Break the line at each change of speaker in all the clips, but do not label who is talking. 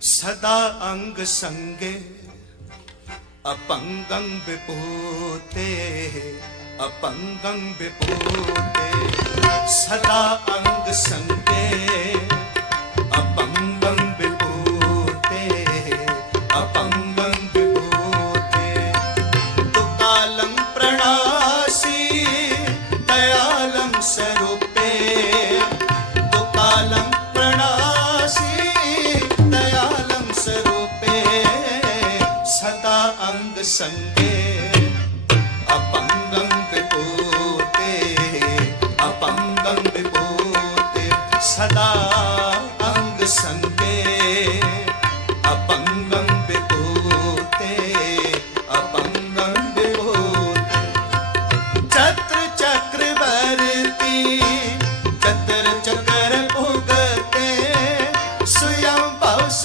ਸਦਾ ਅੰਗ ਸੰਗੇ ਅਪੰਗੰ ਵਿਪੂਤੇ ਅਪੰਗੰ ਵਿਪੂਤੇ ਸਦਾ ਅੰਗ ਸੰਗੇ। ਸੰਗੇ ਅਪੰਗੰ ਵਿਪੋਤੇ ਅਪੰਗੰ ਵਿਪੋਤੇ ਸਦਾ ਅੰਗ ਸੰਗੇ ਅਪੰਗੰ ਵਿਪੋਤੇ ਅਪੰਗੰ ਵਿਪੋਤੇ ਚਤਰ ਚਕਰਵਰਤੀ ਚਤਰ ਚਕਰ ਭੁਗਤੇ ਸੁਯੰ ਪਉਸ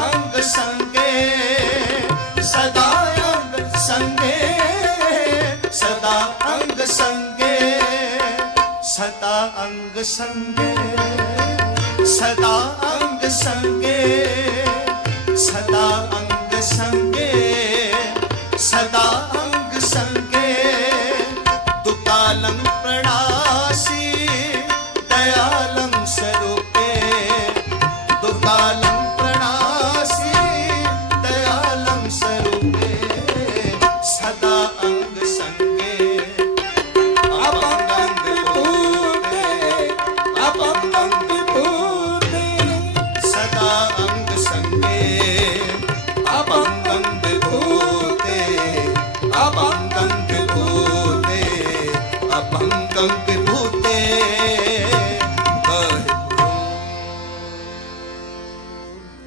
ਅੰਗ ਸਦਾ ਅੰਗ ਸੰਗੇ ਸਦਾ ਅੰਗ ਸਦਾ ਅੰਗ ਸੰਗੇ ਸਦਾ ਅੰਗ ਸੰਗੇ ਦੁਤਾਲੰ ਪ੍ਰਣਾਸੀ